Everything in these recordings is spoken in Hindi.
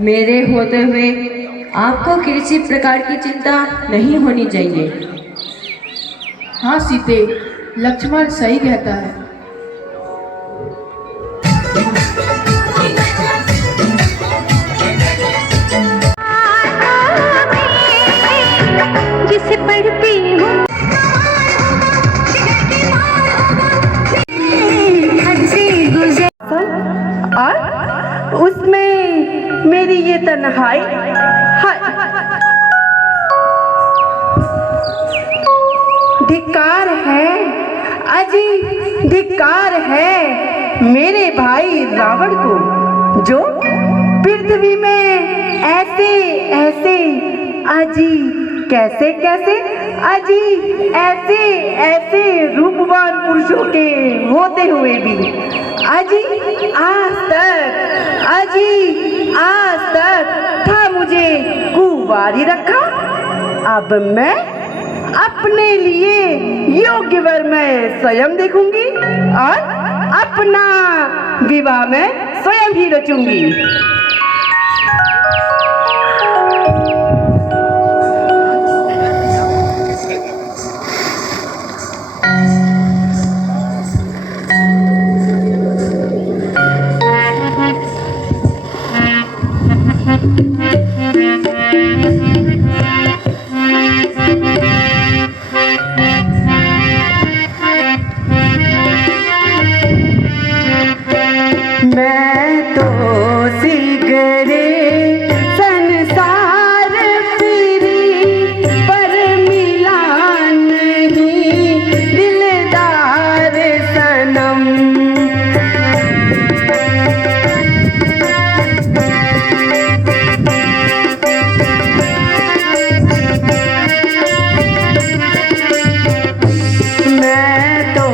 मेरे होते हुए आपको किसी प्रकार की चिंता नहीं होनी चाहिए। हाँ सीते, लक्ष्मण सही कहता है। जिसे पढ़ती हूँ और उसमें मेरी ये तन्हाई, धिक्कार है अजी, धिक्कार है मेरे भाई रावण को, जो पृथ्वी में ऐसे ऐसे अजी कैसे कैसे अजी ऐसे ऐसे रूपवान पुरुषों के होते हुए भी अजी आज तक था मुझे कुंवारी रखा। अब मैं अपने लिए योग्य वर मैं स्वयं देखूंगी और अपना विवाह मैं स्वयं ही रचूंगी। मैं तो सिगरे संसार फिरी, पर मिला नहीं दिलदार सनम। मैं तो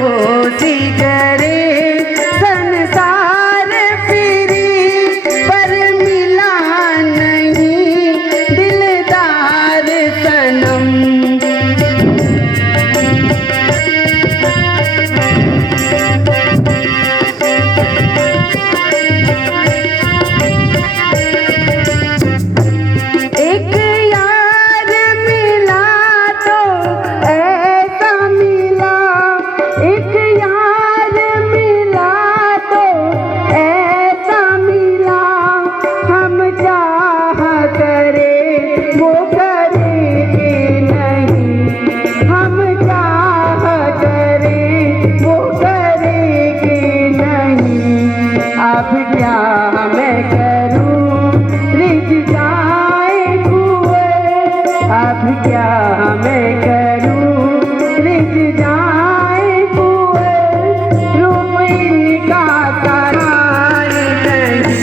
सिगरे अब क्या मैं करूं रिझ जाए कुंवर, अब क्या मैं करूं रिझ जाए कुंवर, रूप इनका सराय नहीं।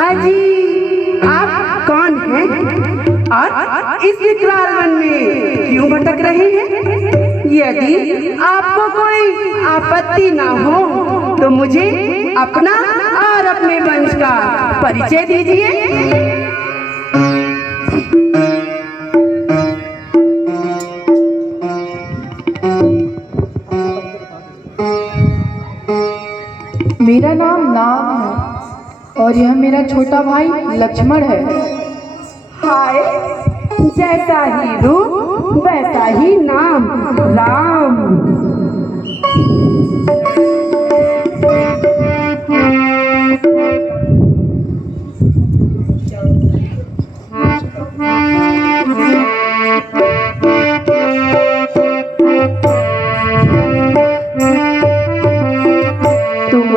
अजी आप कौन हैं और इस विकराल वन में क्यों भटक रहे हैं? यदि आपको कोई आपत्ति ना हो तो मुझे अपना और अपने वंश का परिचय दीजिए। मेरा नाम है और यह मेरा छोटा भाई लक्ष्मण है। हाय, जैसा ही रूप वैसा ही नाम, राम।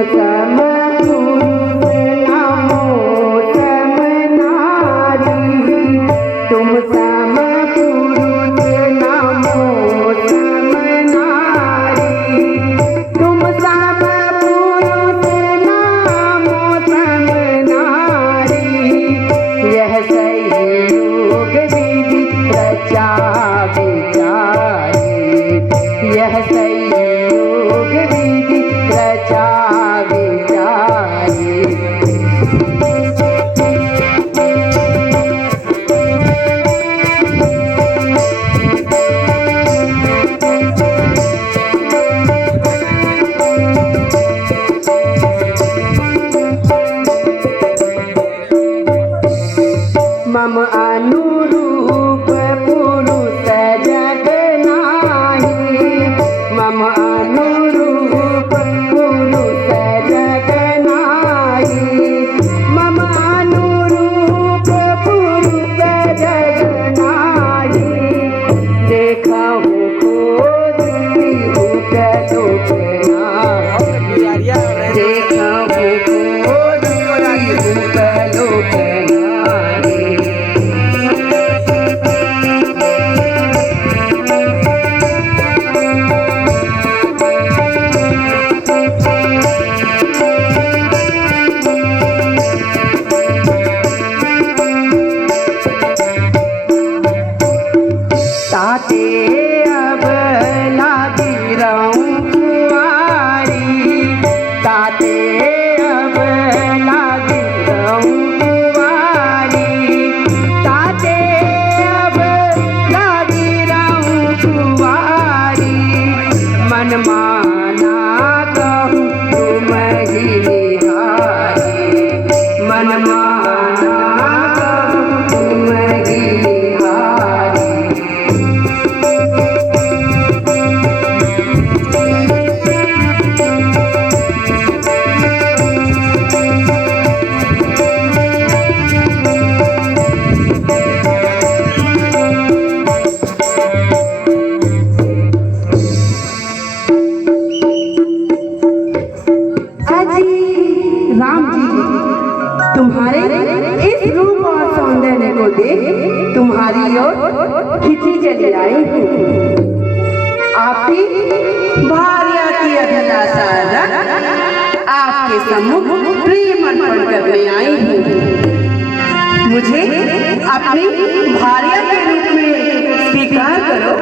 सम पुरुष ना मौसम नारी, तुम सम पुरुष ना मौसम नारी, तुम सम पुरुष ना मौसम नारी। यह संयोग विधि रचा विचारी, यह संयोग विधि रचा विचारी। मम अनुरूप पुरुष जग नाही, मम अनुरूप पुरुष जग नाही, मम अनुरूप पुरुष जग नाही। देखहु खोजती उठ दुख नाही, देखहु खोजती उठ दुख नाही। ताते अब लागी रहूं कुंवारी, ताते अब लागी रहूं कुंवारी, ताते अब लागी रहूं कुंवारी। मन माना कहूँ तुम ही निहारी, मन माना कहूँ तुम ही निहारी। राम जी, तुम्हारे इस रूप और सौंदर्य को देख तुम्हारी ओर खिंची चली आई हूँ। आपकी भार्या की अभिलाषा रख आपके सम्मुख प्रेम अर्पण करने आई हूँ। मुझे अपनी भार्या के रूप में स्वीकार करो।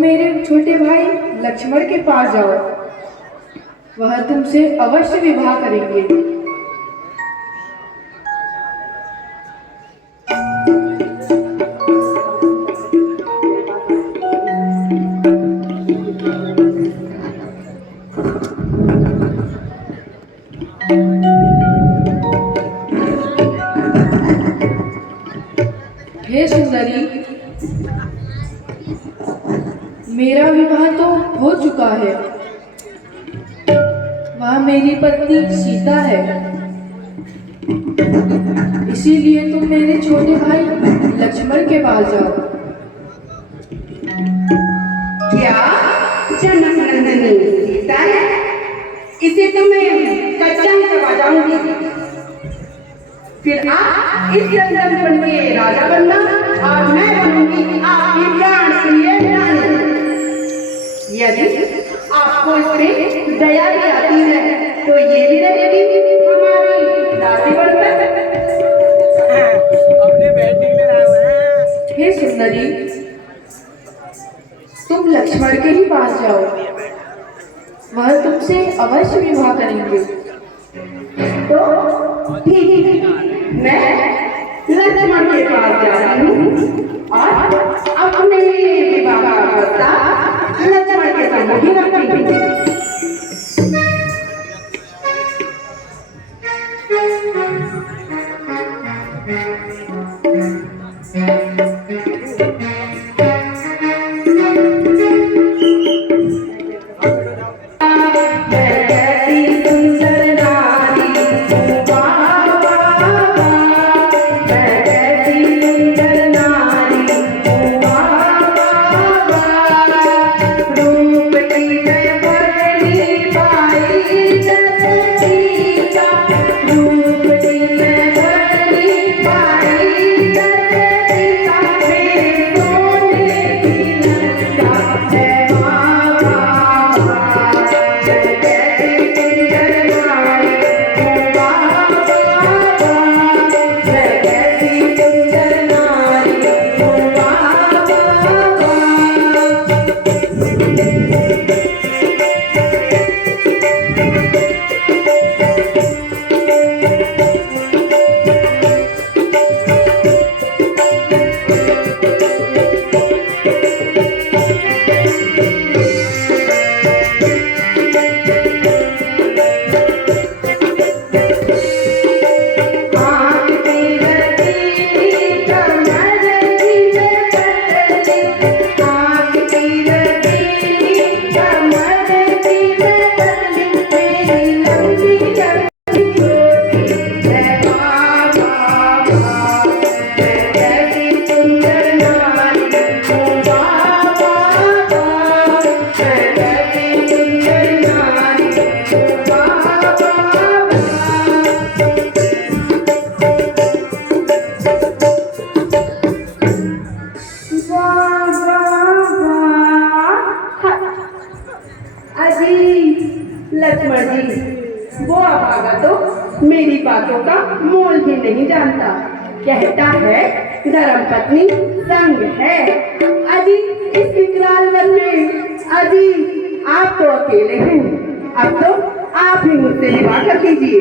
मेरे छोटे भाई लक्ष्मण के पास जाओ, वह तुमसे अवश्य विवाह करेंगे। हे सुंदरी, मेरा विवाह तो हो चुका है। वह मेरी पत्नी सीता है, इसीलिए तुम मेरे छोटे भाई लक्ष्मण के पास जाओ। क्या जनक नंदनी सीता है? इसे तो मैं कच्चा ही करवा जाऊंगी। फिर आप इस लंदन के राजा बनना और मैं बनूंगी आपकी प्राण प्रिय रानी। यदि आपको इस पे दया भी आती है तो ये भी रहेगी हमारी दासी बनकर। हे सुंदरी, तुम लक्ष्मण के ही पास जाओ, वह तुमसे अवश्य विवाह करेंगे। तो ठीक, मैं लक्ष्मण के पास जा रही हूँ और अपने विवाह का प्रस्ताव लक्ष्मण के संग ही रखूंगी। लक्ष्मण जी, वो अभागा तो मेरी बातों का मोल भी नहीं जानता। कहता है धर्म पत्नी संग है। अजी इस विकराल वन में अजी आप तो अकेले हैं। अब तो आप ही मुझसे विवाह कर कीजिए।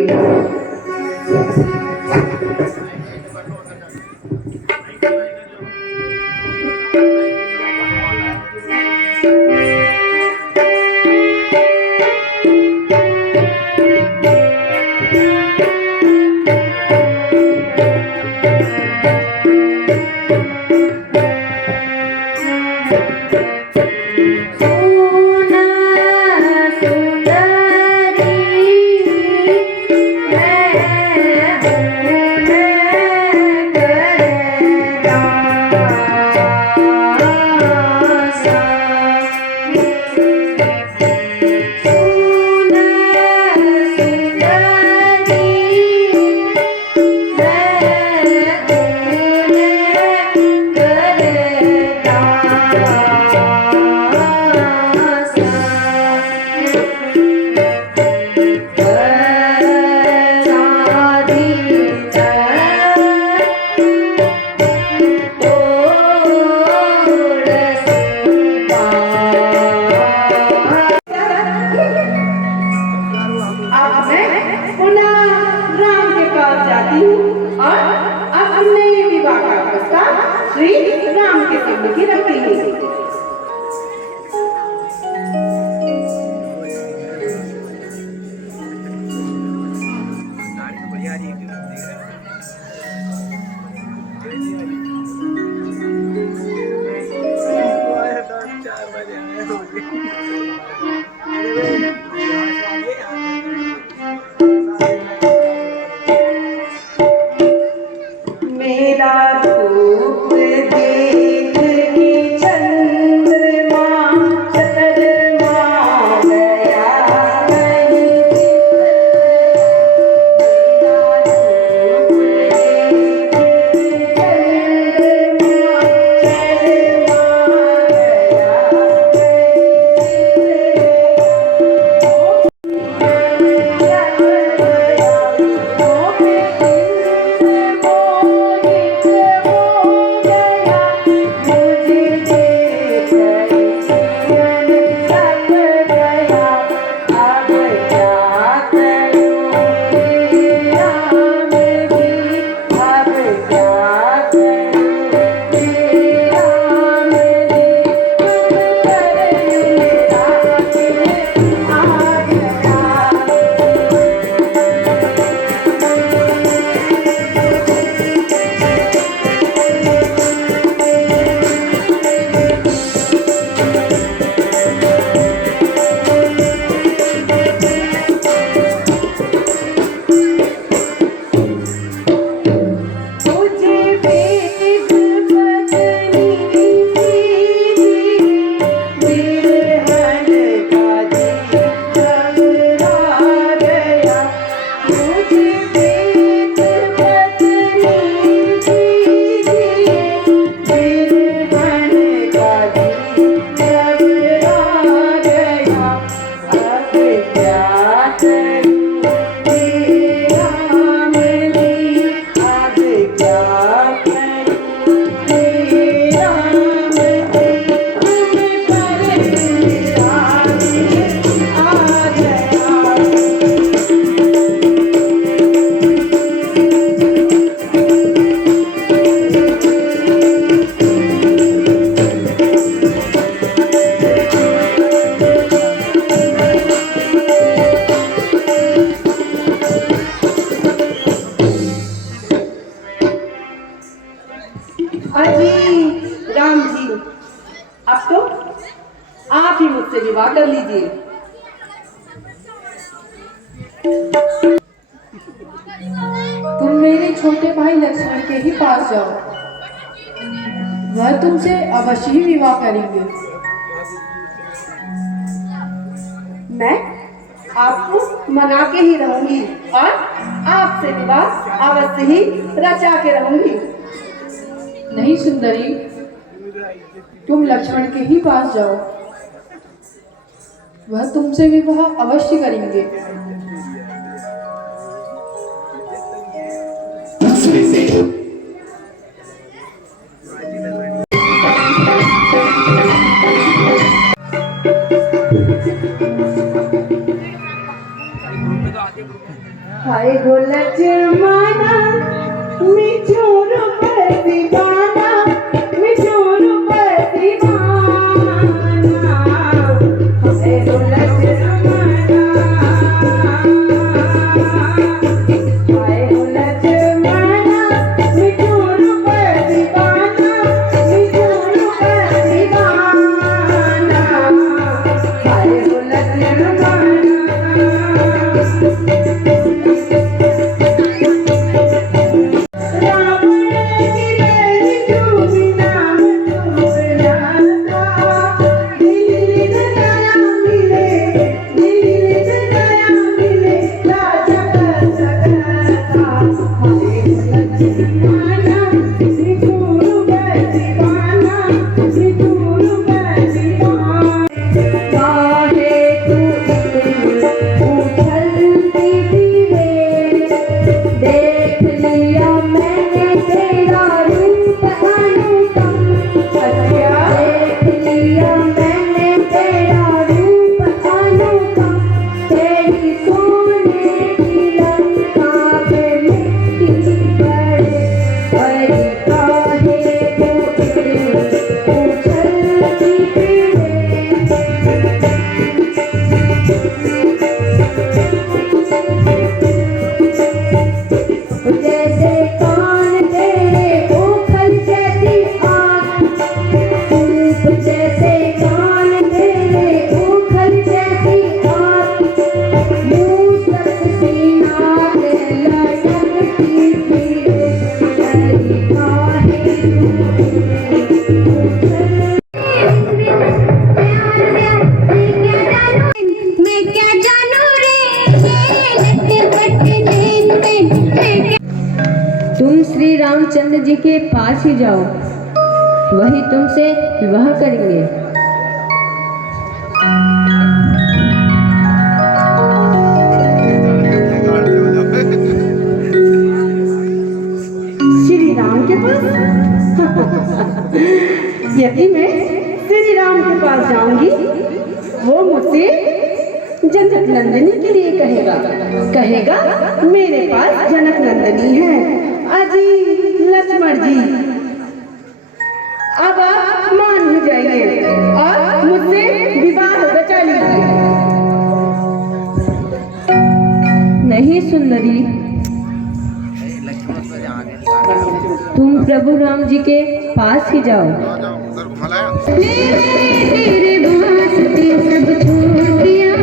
मेरा रूप देख के चंद्रमा शर्मा गया नहीं। मेरा रूप देख के चंद्रमा अजी राम जी, अब तो आप ही मुझसे विवाह कर लीजिए। तुम मेरे छोटे भाई लक्ष्मण के ही पास जाओ, वह तुमसे अवश्य ही विवाह करेंगे। मैं आपको मना के ही रहूंगी और आपसे विवाह अवश्य ही रचा के रहूंगी। नहीं सुंदरी, तुम लक्ष्मण के ही पास जाओ, वह तुमसे विवाह अवश्य करेंगे। हाय हो लक्ष्मणा मिठुर प्रतिबाना, मिठुर प्रतिबाना। हाय हो लक्ष्मणा, हाय हो लक्ष्मणा मिठुर प्रतिबाना, मिठुर प्रतिबाना। हाय हो लक्ष्मणा। जी के पास ही जाओ, वही तुमसे विवाह करेंगे। श्री राम के पास? यदि मैं श्री राम के पास जाऊंगी, वो मुझसे जनक नंदिनी के लिए कहेगा मेरे पास जनक नंदिनी है। अजी लक्ष्मण जी, अब आप मान हो जाइए और मुझसे विवाह बचा लीजिए। नहीं सुंदरी, तुम प्रभु राम जी के पास ही जाओ। तेरे वास्ते सब छोड़ दिया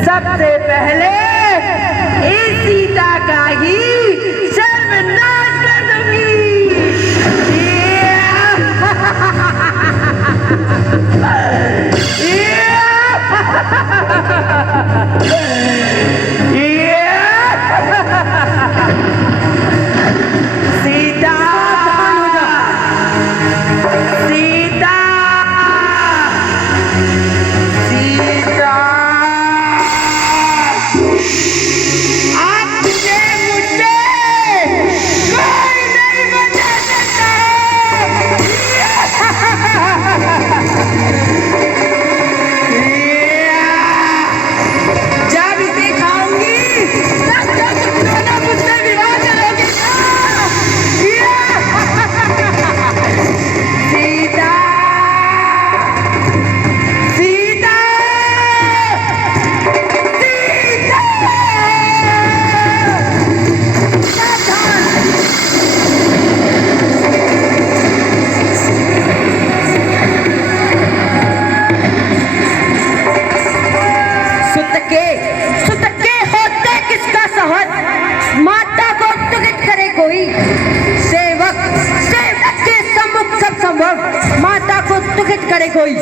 सबसे पहले इस सीता का ही सर्वनाश कर दूंगी। सीता सीता सीता माता को तुकित करे कोई।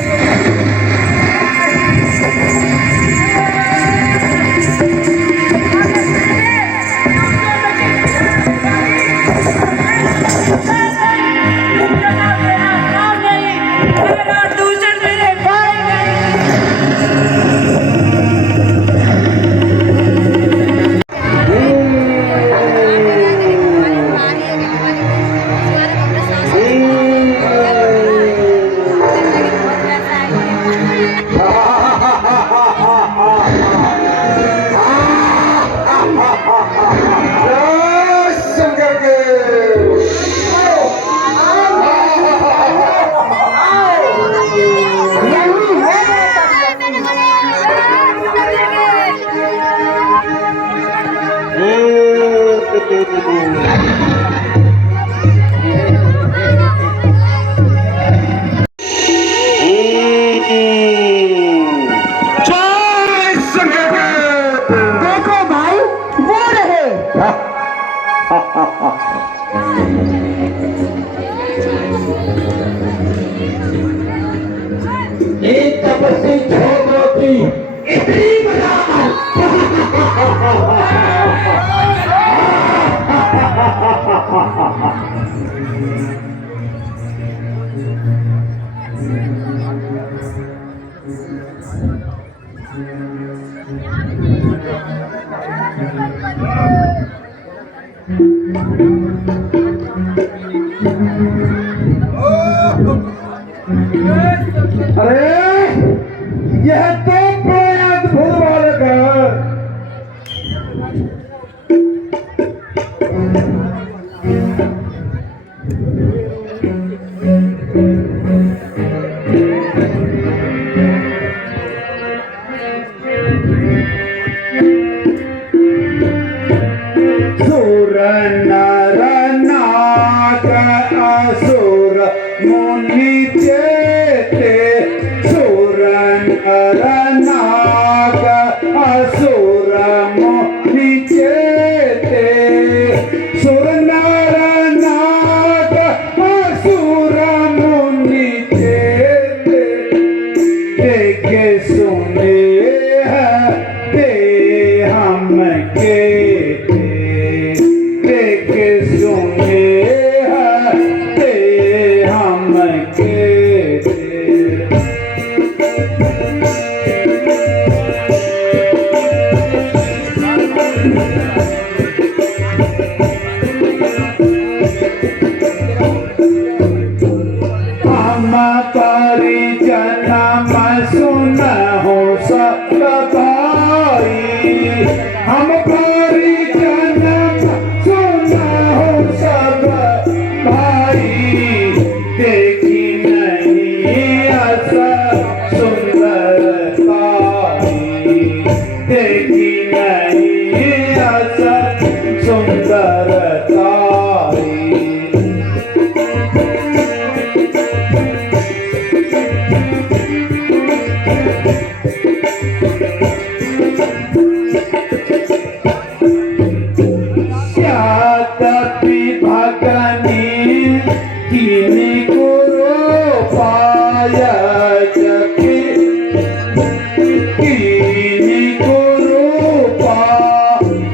देखो भाई, वो रहे। एक तपस्वी छोकरों की इतनी बड़ा अरे यह तो बड़ा अद्भुत बालक है। सुर नर नाग असुर मुनि चेते, सुर नर नाग असुर मुनि चेते, सुर नर नाग असुर मुनि चेते, देखे सुने ते हम के देखे सुने ते हम के। हम तारी जन्म सुन हो सब भाई, हम तारी जन्म सुन हो सब भाई, देखी नहीं ऐसा सुंदरताई, देखी नहीं ऐसा सुंदरताई। तपी भगनी किनी गुरु पाया जकी, किनी गुरु पा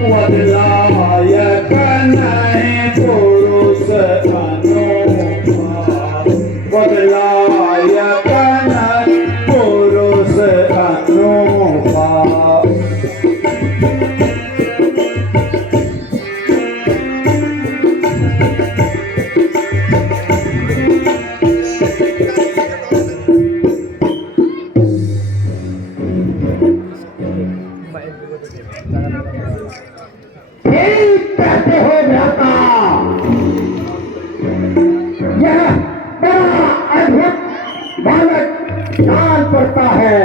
वदलायक नहीं पुरुष अनोखा, वदलायक नहीं पुरुष अनोखा। ठीक कहते हो भ्राता, यह बड़ा अद्भुत बालक जान पड़ता है।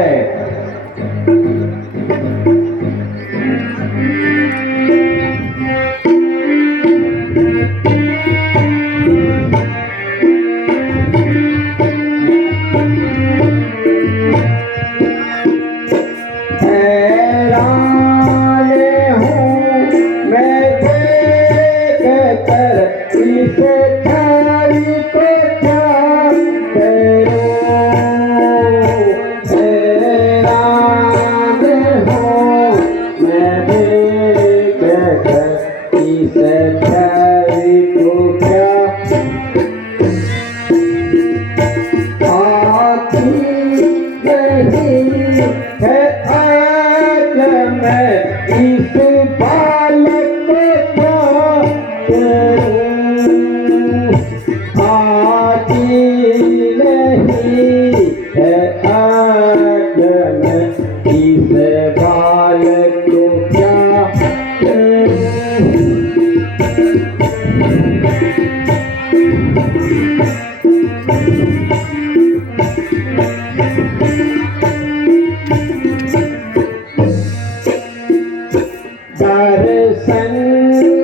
दर्शन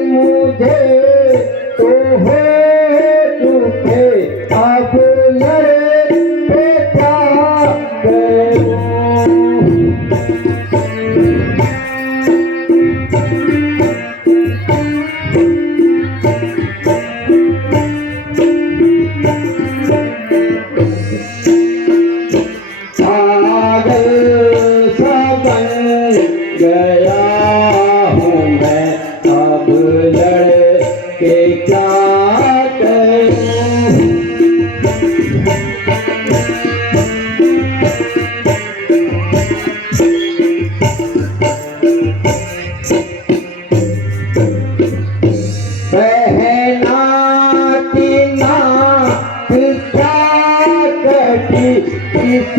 मुझे तो हो चुके, अब लड़के क्या करूं। पागल सा बन गया हूँ मैं, अब लड़के क्या करूं। बहना की नाक क्या कटी, इस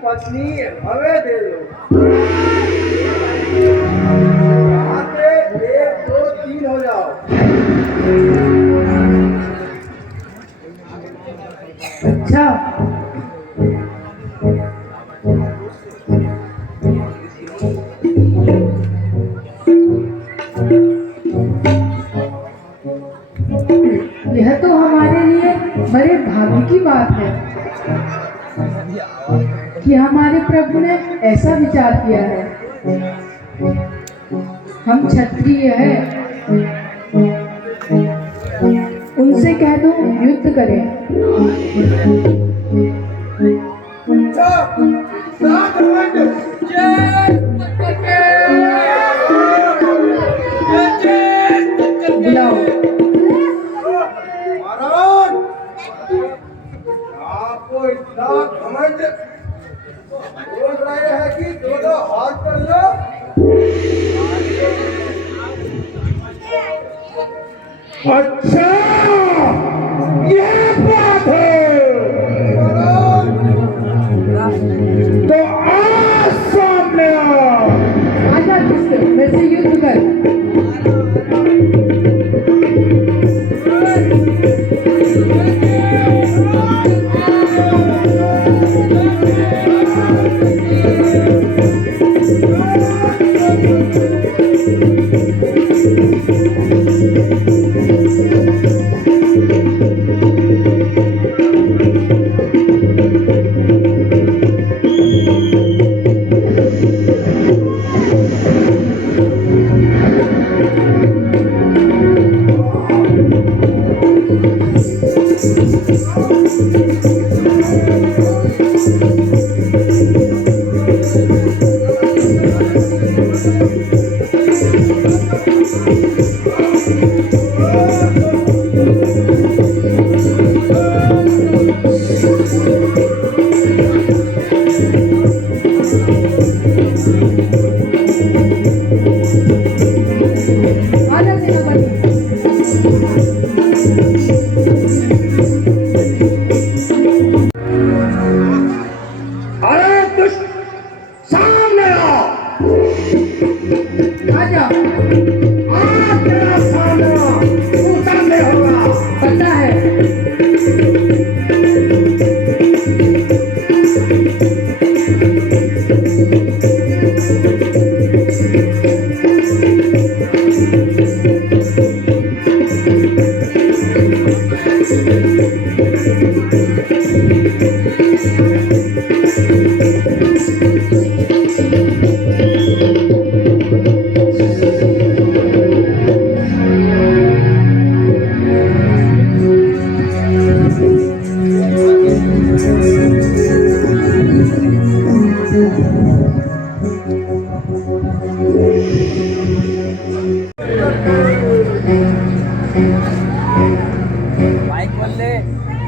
पत्नी हमें दे दो। यहाँ से 1 2 3 हो जाओ। अच्छा, यह तो हमारे लिए बड़े भाग्य की बात है कि हमारे प्रभु ने ऐसा विचार किया है। हम क्षत्रिय हैं, उनसे कह दो युद्ध करें। बुलाओ। आपको इतना घमंड बोल रहे हैं कि दोनों हाथ कर लो। अच्छा, ये बात है। तो आज सामने आओ। आजा दुष्ट, मेरे से युद्ध कर।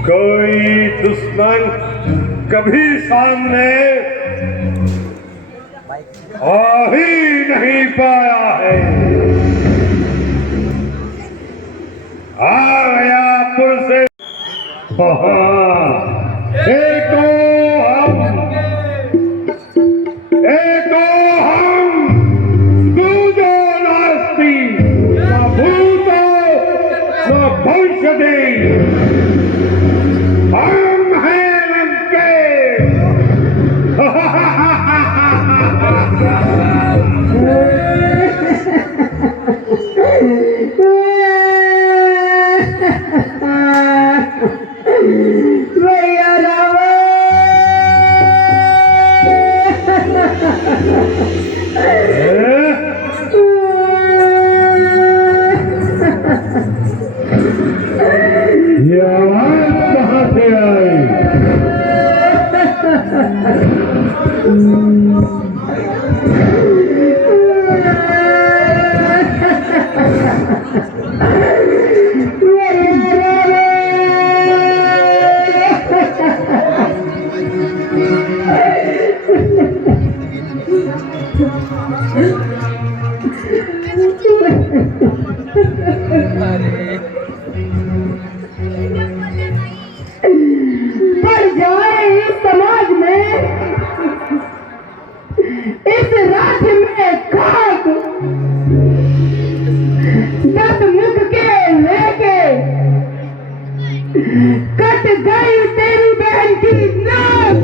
कोई दुश्मन कभी सामने आ ही नहीं पाया है। आ गया पुरसे एको हम दूजो नास्ति न भूतो न भविष्यति। हम हैं लंके। भैया रावण ये आवाज कहाँ से आई? बढ़ जाए इस समाज में, इस राज्य में खाक, 10 मुख के लेके कट गई तेरी बहन की नाक।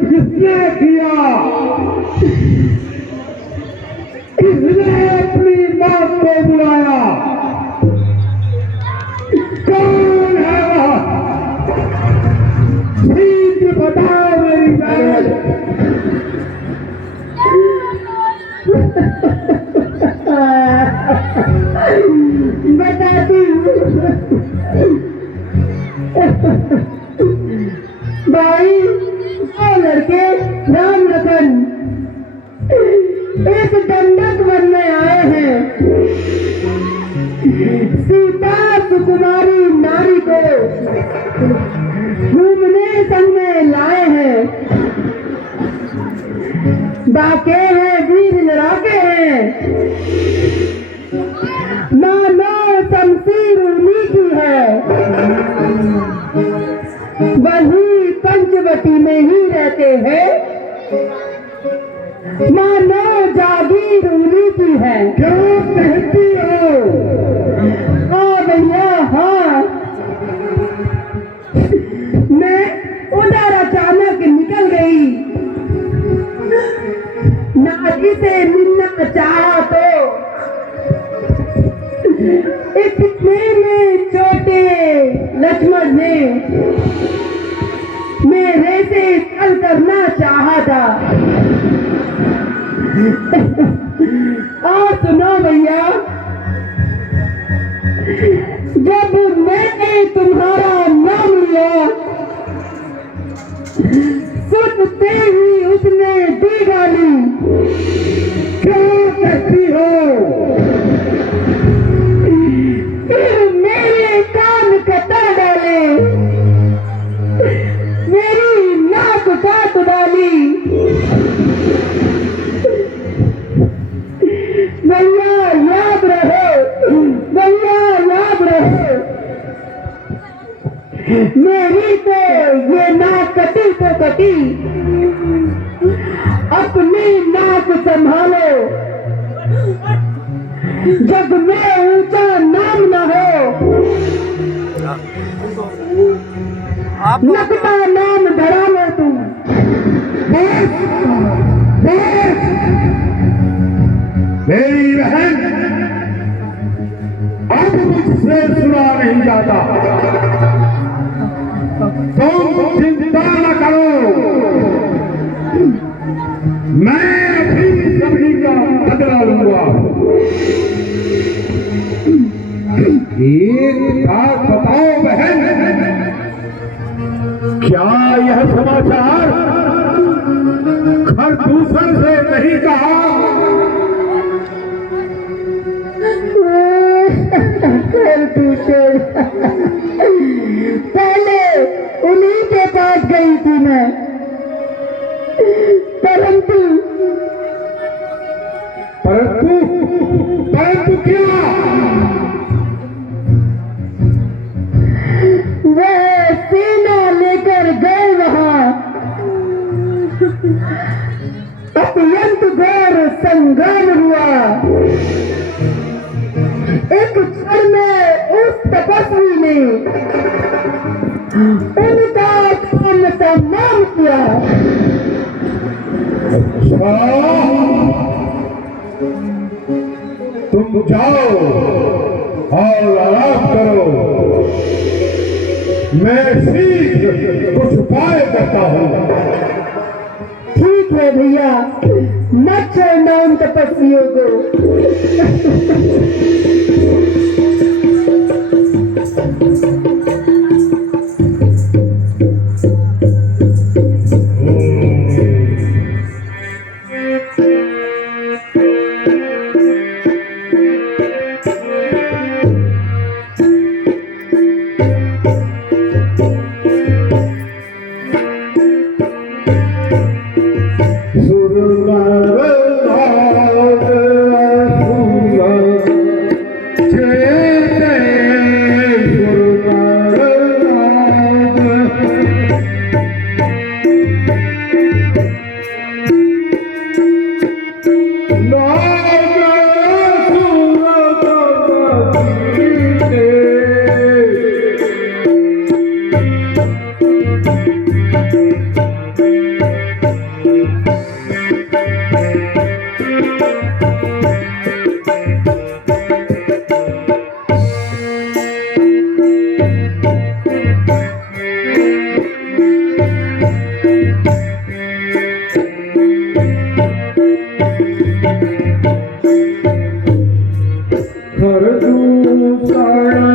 किसने किया? किसने अपनी बात को बुलाया? कौन है वह? ठीक बताओ मेरी बहन। बताती हूँ भाई। वो लड़के राम लखन एक दंडक वन में आए हैं। सीता सुकुमारी नारी को घूमने संग में लाए हैं। बाके हैं, वीर लड़ाके हैं। मानो शमशीर उन्हीं की है। वही पंचवटी में ही रहते हैं। मानो जागीर उन्हीं की है। क्यों कहती हो? हाँ भैया हाँ। मैं उधर अचानक निकल गई। नारी से मिलना चाहा तो इतने में छोटे लक्ष्मण ने मेरे से छल करना चाहा था। और सुनो भैया, जब मैंने तुम्हारा नाम लिया सुनते ही उसने दी गाली। क्यों कहती हो? फिर मेरे कान कतर डाले, मेरी नाक काट डाली। भैया याद रहे, भैया याद रहे। मेरी तो ये नाक कटी तो कटी, अपनी नाक संभालो। जग में ऊंचा नाम न हो, लगता नाम धरा लो तुम। मेरी बहन, अब मुझसे सुना नहीं जाता। तुम चिंता न करो, मैं अभी सभी का बदला लूंगा। एक बात बताओ बहन, क्या यह समाचार खरदूषण से नहीं कहा? कर तू छोड़। पहले उन्हीं के पास गई थी मैं, परंतु क्या? वह सेना लेकर गए वहां, अत्यंत घोर संग्राम हुआ। एक क्षण में उस तपस्वी ने उनका काम तमाम किया। तुम जाओ और आराम करो, मैं शीघ्र कुछ उपाय करता हूँ। ठीक है भैया, मत छोड़ना उन तपस्वियों को। कर दूं साया